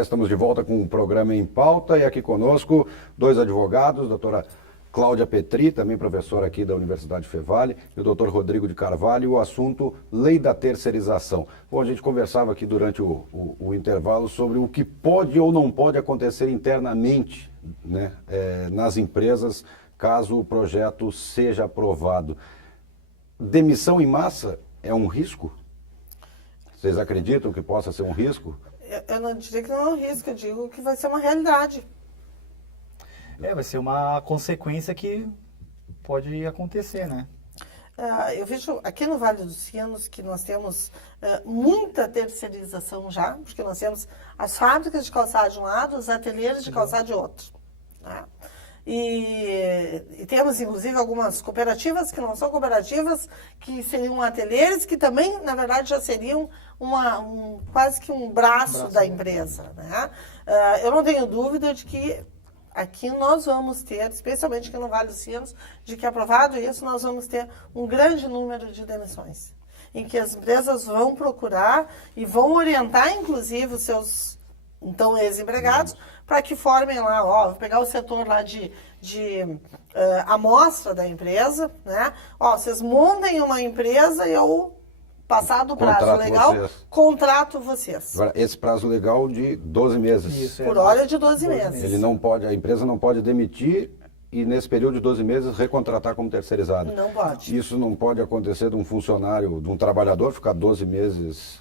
Olá, estamos de volta com o programa Em Pauta e aqui conosco dois advogados, doutora Cláudia Petri, também professora aqui da Universidade Fevale, e o doutor Rodrigo de Carvalho, o assunto Lei da Terceirização. Bom, a gente conversava aqui durante o intervalo sobre o que pode ou não pode acontecer internamente, né, nas empresas, caso o projeto seja aprovado. Demissão em massa é um risco? Vocês acreditam que possa ser um risco? Eu não diria que não é um risco, eu digo que vai ser uma realidade. Vai ser uma consequência que pode acontecer, né? Eu vejo aqui no Vale dos Sinos que nós temos muita terceirização já, porque nós temos as fábricas de calçado de um lado, os ateliês de calçado de outro. Né? E temos, inclusive, algumas cooperativas que não são cooperativas, que seriam ateliês, que também, na verdade, já seriam quase que um braço da empresa. Né? Eu não tenho dúvida de que aqui nós vamos ter, especialmente aqui no Vale dos Sinos, de que aprovado isso, nós vamos ter um grande número de demissões, em que as empresas vão procurar e vão orientar, inclusive, os seus, então, ex-empregados, para que formem lá, vou pegar o setor lá de amostra da empresa, né? Vocês montem uma empresa e eu, passado o prazo legal, contrato vocês. Agora, esse prazo legal de 12 meses. Isso, por hora de 12 meses. Ele não pode, a empresa não pode demitir e nesse período de 12 meses recontratar como terceirizado. Não pode. Isso não pode acontecer de um funcionário, de um trabalhador ficar 12 meses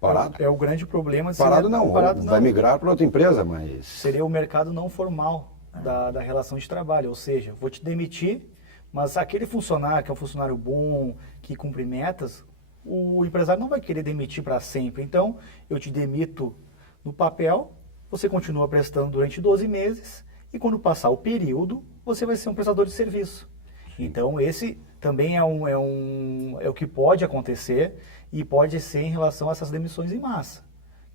parado? É o grande problema. Parado não, vai migrar para outra empresa, mas... Seria o mercado não formal da relação de trabalho, ou seja, vou te demitir, mas aquele funcionário que é um funcionário bom, que cumpre metas, o empresário não vai querer demitir para sempre. Então, eu te demito no papel, você continua prestando durante 12 meses e quando passar o período, você vai ser um prestador de serviço. Então, esse também é o que pode acontecer e pode ser em relação a essas demissões em massa,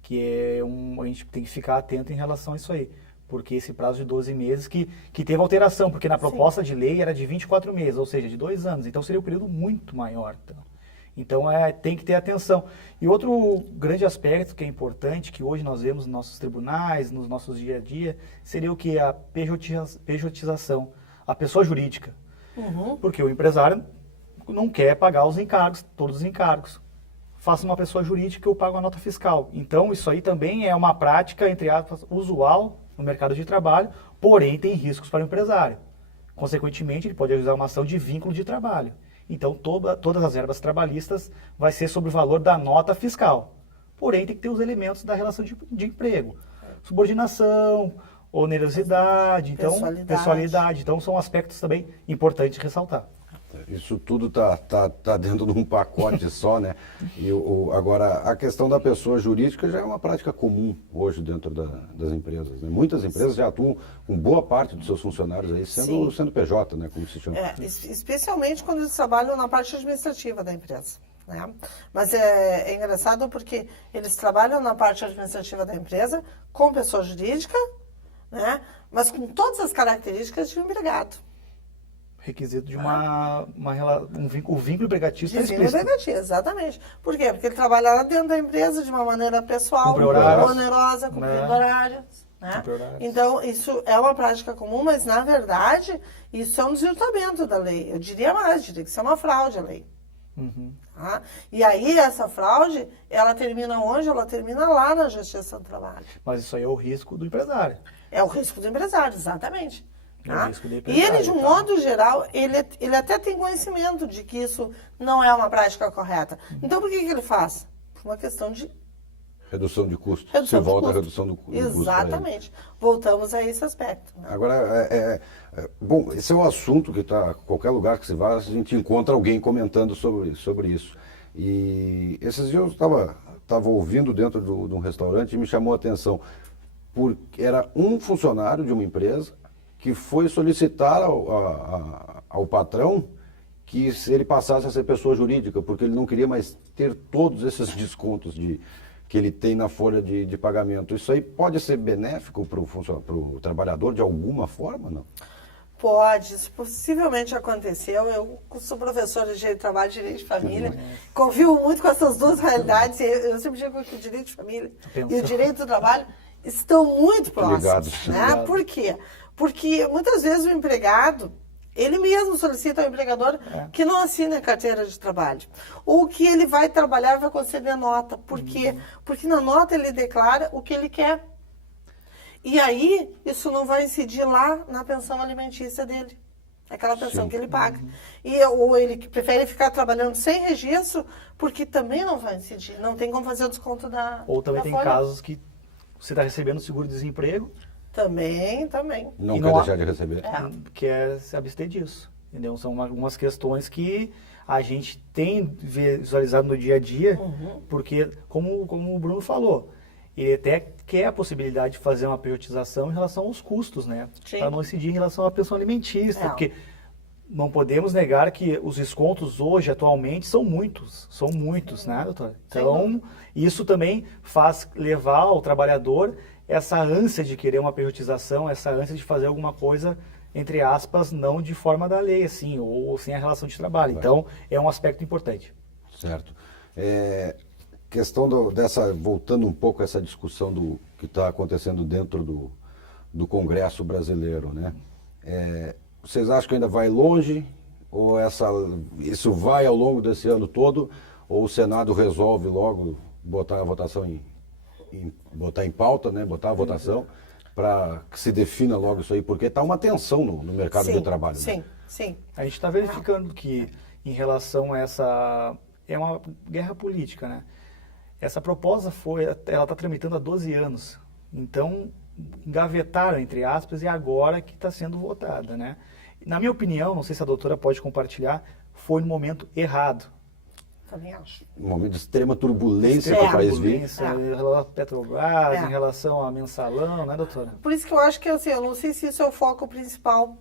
que a gente tem que ficar atento em relação a isso aí. Porque esse prazo de 12 meses que teve alteração, porque na proposta de lei era de 24 meses, ou seja, de 2 anos. Então, seria um período muito maior. Então, tem que ter atenção. E outro grande aspecto que é importante, que hoje nós vemos nos nossos tribunais, nos nossos dia a dia, seria o que? A pejotização, a pessoa jurídica. Uhum. Porque o empresário não quer pagar os encargos, todos os encargos. Faça uma pessoa jurídica que eu pago a nota fiscal. Então, isso aí também é uma prática, entre aspas, usual no mercado de trabalho, porém tem riscos para o empresário. Consequentemente, ele pode ajuizar uma ação de vínculo de trabalho. Então, todas as verbas trabalhistas vai ser sobre o valor da nota fiscal. Porém, tem que ter os elementos da relação de emprego. Subordinação, onerosidade, então, pessoalidade. Então, são aspectos também importantes de ressaltar. Isso tudo tá dentro de um pacote só, né? E agora, a questão da pessoa jurídica já é uma prática comum hoje dentro das empresas, né? Muitas empresas já atuam com boa parte dos seus funcionários aí sendo PJ, né? Como se chama. Especialmente quando eles trabalham na parte administrativa da empresa. Né? Mas é engraçado porque eles trabalham na parte administrativa da empresa com pessoa jurídica, né? Mas com todas as características de um empregado. Requisito de o vínculo empregatício. Vínculo empregatício, exatamente. Por quê? Porque ele trabalha lá dentro da empresa de uma maneira pessoal, onerosa, cumprindo horários. Né? Então, isso é uma prática comum, mas, na verdade, isso é um desvirtuamento da lei. Eu diria mais, diria que isso é uma fraude à lei. Uhum. Tá? E aí, essa fraude, ela termina onde? Ela termina lá na Justiça do Trabalho. Mas isso aí é o risco do empresário. É o risco do empresário, exatamente. Tá? E ele, de um modo geral, ele até tem conhecimento de que isso não é uma prática correta. Então, por que ele faz? Por uma questão de... Redução de custo. Se volta a redução do custo. Exatamente. Voltamos a esse aspecto. Né? Agora, bom, esse é um assunto que está, qualquer lugar que você vá, a gente encontra alguém comentando sobre isso. E esses dias eu estava ouvindo dentro de um restaurante e me chamou a atenção, porque era um funcionário de uma empresa que foi solicitar ao patrão que ele passasse a ser pessoa jurídica, porque ele não queria mais ter todos esses descontos que ele tem na folha de pagamento. Isso aí pode ser benéfico para o trabalhador de alguma forma, não? Pode, isso possivelmente aconteceu. Eu sou professora de Direito de Trabalho e Direito de Família, convivo muito com essas duas realidades. Eu sempre digo que o Direito de Família e o Direito do Trabalho estão muito próximos. Ligados. Né? Ligado. Por quê? Porque muitas vezes o empregado, ele mesmo solicita ao empregador que não assine a carteira de trabalho. Ou que ele vai trabalhar e vai conceder nota. Por quê? Porque na nota ele declara o que ele quer. E aí, isso não vai incidir lá na pensão alimentícia dele. Aquela pensão que ele paga. Ou ele que prefere ficar trabalhando sem registro, porque também não vai incidir. Não tem como fazer o desconto da Ou também da tem folha. casos que você está recebendo seguro-desemprego, Também. Não E quer não há- deixar de receber. que é se abster disso. Entendeu? São algumas questões que a gente tem visualizado no dia a dia, porque, como o Bruno falou, ele até quer a possibilidade de fazer uma priorização em relação aos custos, né? Sim. Para não incidir em relação à pensão alimentícia, É. porque não podemos negar que os descontos hoje, atualmente, são muitos, né, doutora? Então, isso também faz levar ao trabalhador essa ânsia de querer uma priorização, essa ânsia de fazer alguma coisa, entre aspas, não de forma da lei, assim, ou sem a relação de trabalho. Então, é um aspecto importante. Certo. Questão voltando um pouco a essa discussão do que está acontecendo dentro do Congresso brasileiro, né? Vocês acham que ainda vai longe? Ou isso vai ao longo desse ano todo? Ou o Senado resolve logo botar a votação botar em pauta, né? Botar a votação para que se defina logo isso aí? Porque está uma tensão no mercado de trabalho. Sim, Né? sim. A gente está verificando que, em relação a essa... É uma guerra política, né? Essa proposta ela está tramitando há 12 anos. Então, engavetaram, entre aspas, e agora que está sendo votada, né? Na minha opinião, não sei se a doutora pode compartilhar, foi no momento errado. Também acho. Um momento de extrema turbulência para o país vir. Turbulência em relação à Petrobras, em relação a mensalão, né, doutora? Por isso que eu acho que, assim, eu não sei se isso é o foco principal.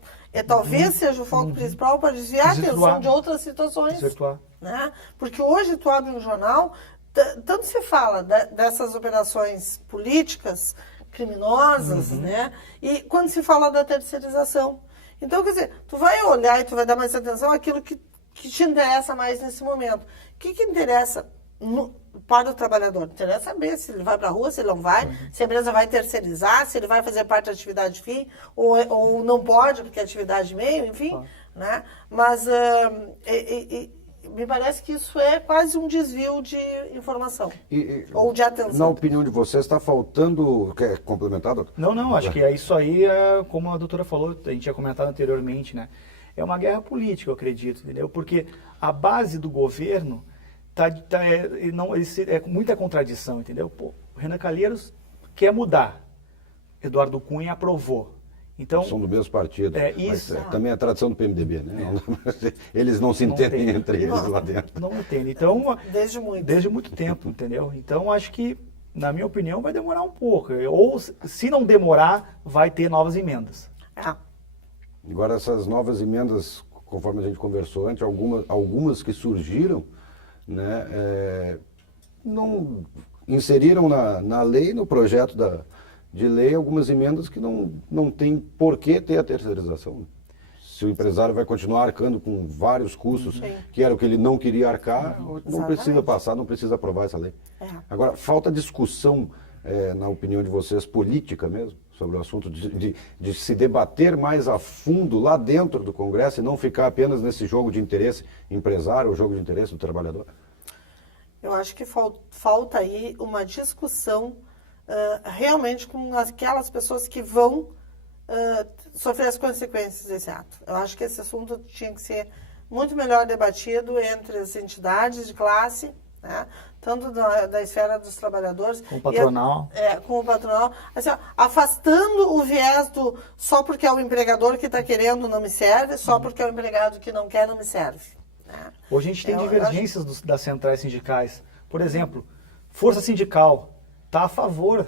Talvez seja o foco principal para desviar a atenção Desvirtuar. de outras situações. Desvirtuar. Né? Porque hoje tu abre um jornal, tanto se fala dessas operações políticas, criminosas, né? E quando se fala da terceirização. Então, quer dizer, tu vai olhar e tu vai dar mais atenção àquilo que te interessa mais nesse momento. O que interessa para o trabalhador? Interessa saber se ele vai para a rua, se ele não vai, se a empresa vai terceirizar, se ele vai fazer parte da atividade fim, ou não pode, porque é atividade meio, enfim. Né? Mas me parece que isso é quase um desvio de informação ou de atenção. Na opinião de vocês, está faltando... Quer complementar, doutor? Não, acho que é isso aí, como a doutora falou, a gente tinha comentado anteriormente, né? É uma guerra política, eu acredito, entendeu? Porque a base do governo é muita contradição, entendeu? Pô, o Renan Calheiros quer mudar, Eduardo Cunha aprovou. Então, são do mesmo partido. Isso. Mas também é a tradição do PMDB, né? Eles não se entendem entre eles lá dentro. Não entendem. Então, desde muito tempo, entendeu? Então, acho que, na minha opinião, vai demorar um pouco. Ou, se não demorar, vai ter novas emendas. Agora, essas novas emendas, conforme a gente conversou antes, algumas que surgiram, né, não inseriram na lei, no projeto de lei, algumas emendas que não tem por que ter a terceirização. Se o empresário vai continuar arcando com vários custos, que era o que ele não queria arcar, não precisa passar, não precisa aprovar essa lei. Agora, falta discussão, na opinião de vocês, política mesmo, sobre o assunto de se debater mais a fundo lá dentro do Congresso e não ficar apenas nesse jogo de interesse empresário, ou jogo de interesse do trabalhador? Eu acho que falta aí uma discussão realmente com aquelas pessoas que vão sofrer as consequências desse ato. Eu acho que esse assunto tinha que ser muito melhor debatido entre as entidades de classe, né? Tanto da esfera dos trabalhadores... Com o patronal. Com o patronal. Assim, afastando o viés do só porque é o empregador que está querendo não me serve, só porque é o empregado que não quer não me serve. Né? Hoje a gente tem divergências das centrais sindicais. Por exemplo, Força Sindical está a favor.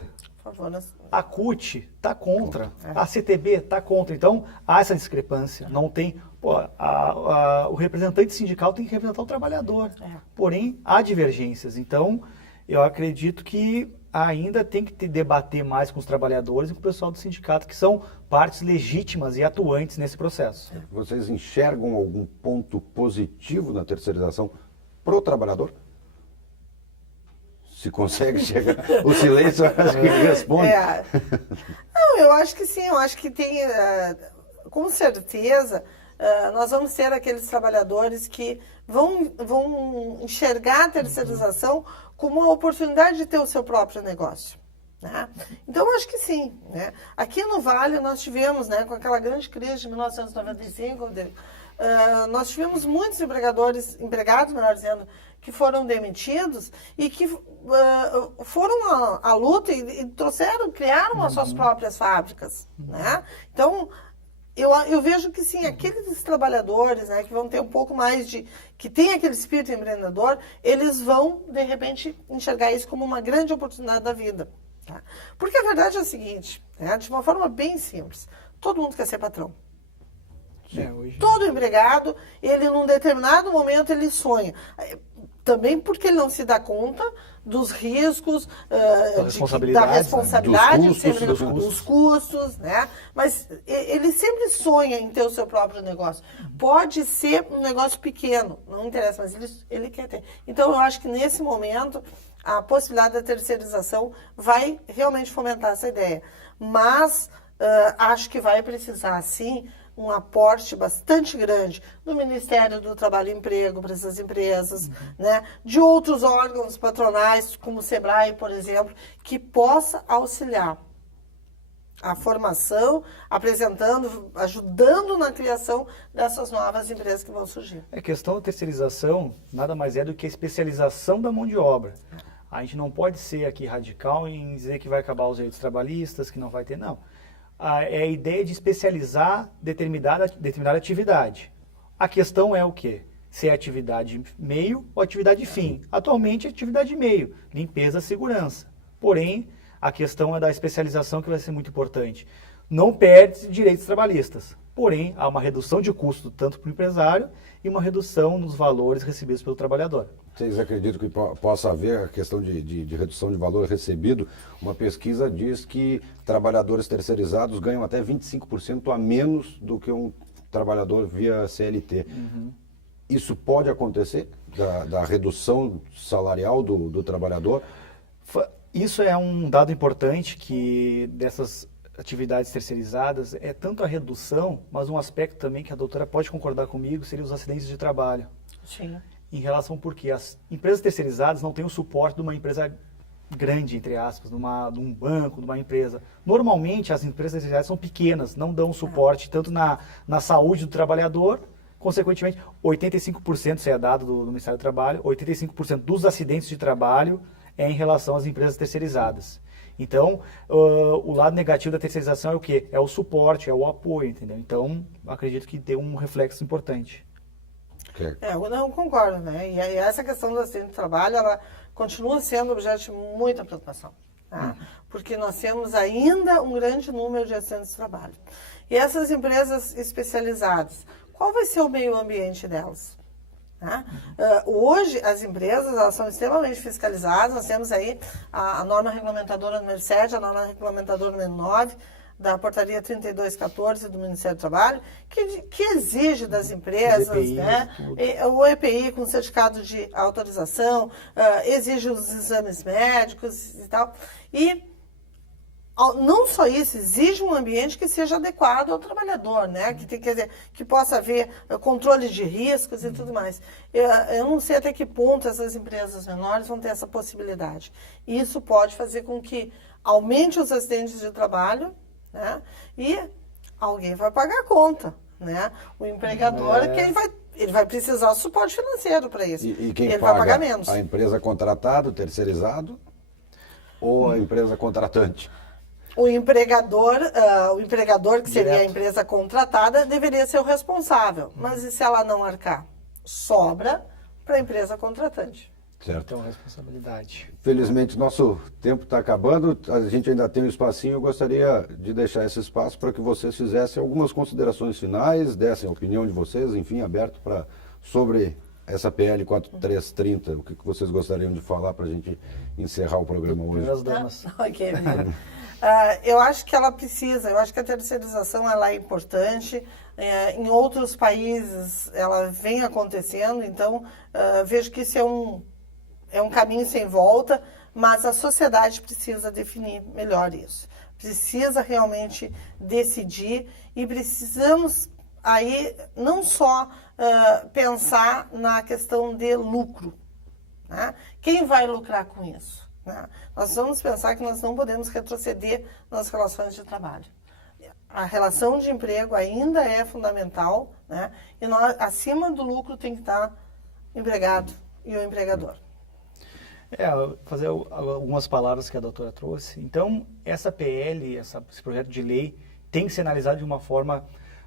A CUT está contra. A CTB está contra. Então, há essa discrepância. Não tem... o representante sindical tem que representar o trabalhador. Porém, há divergências. Então, eu acredito que ainda tem que debater mais com os trabalhadores e com o pessoal do sindicato, que são partes legítimas e atuantes nesse processo. Vocês enxergam algum ponto positivo na terceirização para o trabalhador? Se consegue chegar. O silêncio acho que responde. Não, eu acho que sim, eu acho que tem, com certeza, nós vamos ter aqueles trabalhadores que vão enxergar a terceirização como uma oportunidade de ter o seu próprio negócio. Né? Então, eu acho que sim. Né? Aqui no Vale, nós tivemos, né, com aquela grande crise de 1995, nós tivemos muitos empregados, melhor dizendo, que foram demitidos e que foram à luta e criaram as suas próprias fábricas. Né? Então, eu vejo que sim, aqueles trabalhadores, né, que vão ter um pouco mais que tem aquele espírito empreendedor, eles vão, de repente, enxergar isso como uma grande oportunidade da vida. Tá? Porque a verdade é a seguinte, né, de uma forma bem simples, todo mundo quer ser patrão. Todo empregado, ele num determinado momento, ele sonha. Também porque ele não se dá conta dos riscos, da responsabilidade, dos custos, né? Mas ele sempre sonha em ter o seu próprio negócio. Pode ser um negócio pequeno, não interessa, mas ele quer ter. Então, eu acho que nesse momento, a possibilidade da terceirização vai realmente fomentar essa ideia. Mas acho que vai precisar, sim, um aporte bastante grande do Ministério do Trabalho e Emprego para essas empresas, né? De outros órgãos patronais, como o SEBRAE, por exemplo, que possa auxiliar a formação, ajudando na criação dessas novas empresas que vão surgir. A questão da terceirização nada mais é do que a especialização da mão de obra. A gente não pode ser aqui radical em dizer que vai acabar os direitos trabalhistas, que não vai ter, não. É a ideia de especializar determinada atividade. A questão é o quê? Se é atividade meio ou atividade fim. Atualmente é atividade meio, limpeza, segurança. Porém, a questão é da especialização que vai ser muito importante. Não perde direitos trabalhistas. Porém, há uma redução de custo tanto para o empresário e uma redução nos valores recebidos pelo trabalhador. Vocês acreditam que possa haver a questão de redução de valor recebido? Uma pesquisa diz que trabalhadores terceirizados ganham até 25% a menos do que um trabalhador via CLT. Isso pode acontecer, da redução salarial do trabalhador? Isso é um dado importante que dessas atividades terceirizadas é tanto a redução, mas um aspecto também que a doutora pode concordar comigo seria os acidentes de trabalho. Sim. Em relação porque as empresas terceirizadas não têm o suporte de uma empresa grande, entre aspas, de um banco, de uma empresa. Normalmente as empresas terceirizadas são pequenas, não dão suporte tanto na saúde do trabalhador, consequentemente 85% se é dado do Ministério do Trabalho, 85% dos acidentes de trabalho é em relação às empresas terceirizadas. Então, o lado negativo da terceirização é o quê? É o suporte, é o apoio, entendeu? Então, acredito que tem um reflexo importante. Eu não concordo, né? E essa questão do acidente de trabalho, ela continua sendo objeto de muita preocupação. Tá? Porque nós temos ainda um grande número de acidentes de trabalho. E essas empresas especializadas, qual vai ser o meio ambiente delas? Tá? Hoje, as empresas elas são extremamente fiscalizadas. Nós temos aí a norma regulamentadora número 7, a norma regulamentadora número 9, da portaria 3214 do Ministério do Trabalho, que exige das empresas, né, o EPI com certificado de autorização, exige os exames médicos e tal. E não só isso, exige um ambiente que seja adequado ao trabalhador, né? Que possa haver controle de riscos e tudo mais. Eu não sei até que ponto essas empresas menores vão ter essa possibilidade. Isso pode fazer com que aumente os acidentes de trabalho, né? E alguém vai pagar a conta, né? O empregador que ele vai precisar de suporte financeiro para isso. E quem ele paga? Vai pagar menos. A empresa contratada, o terceirizado, ou a empresa contratante? O empregador, que seria a empresa contratada, deveria ser o responsável. Mas e se ela não arcar? Sobra para a empresa contratante. Certo. Então, responsabilidade. Felizmente, nosso tempo está acabando. A gente ainda tem um espacinho. Eu gostaria de deixar esse espaço para que vocês fizessem algumas considerações finais, dessem a opinião de vocês, enfim, aberto sobre essa PL 4330. O que vocês gostariam de falar para a gente encerrar o programa hoje? As damas. Ok, eu acho que ela precisa, eu acho que a terceirização ela é importante. Em outros países ela vem acontecendo, então vejo que isso é um caminho sem volta. mas a sociedade precisa definir melhor isso. Precisa realmente decidir e precisamos aí não só pensar na questão de lucro, né? Quem vai lucrar com isso? Né? Nós vamos pensar que nós não podemos retroceder nas relações de trabalho. A relação de emprego ainda é fundamental, né? E nós, acima do lucro tem que estar o empregado e o empregador. Fazer algumas palavras que a doutora trouxe. Então, essa PL, esse projeto de lei, tem que ser analisado de uma forma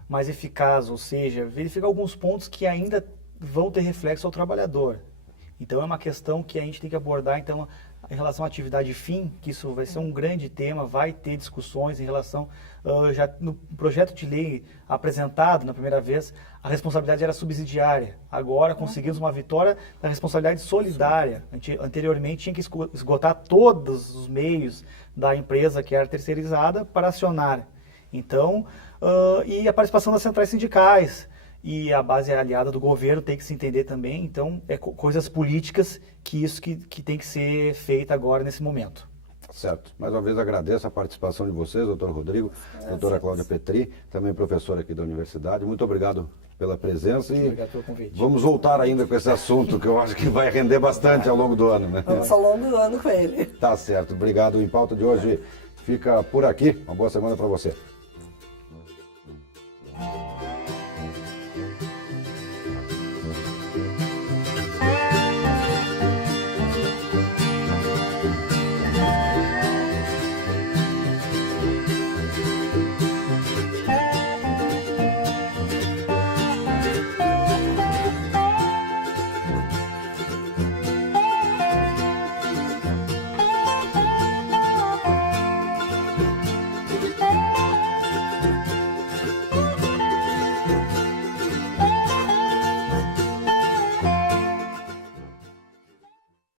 mais eficaz, ou seja, verificar alguns pontos que ainda vão ter reflexo ao trabalhador. Então, é uma questão que a gente tem que abordar, então, em relação à atividade fim, que isso vai ser um grande tema, vai ter discussões em relação, já no projeto de lei apresentado na primeira vez, a responsabilidade era subsidiária. Agora conseguimos uma vitória da responsabilidade solidária. Anteriormente tinha que esgotar todos os meios da empresa que era terceirizada para acionar. Então, e a participação das centrais sindicais. E a base aliada do governo tem que se entender também. Então, coisas políticas que tem que ser feita agora nesse momento. Certo. Mais uma vez agradeço a participação de vocês, doutor Rodrigo, doutora Cláudia Petri, também professora aqui da universidade. Muito obrigado pela presença e obrigado pelo convite. Vamos voltar ainda com esse assunto que eu acho que vai render bastante ao longo do ano, né? Vamos ao longo do ano com ele. Tá certo. Obrigado. O Em Pauta de hoje fica por aqui. Uma boa semana para você.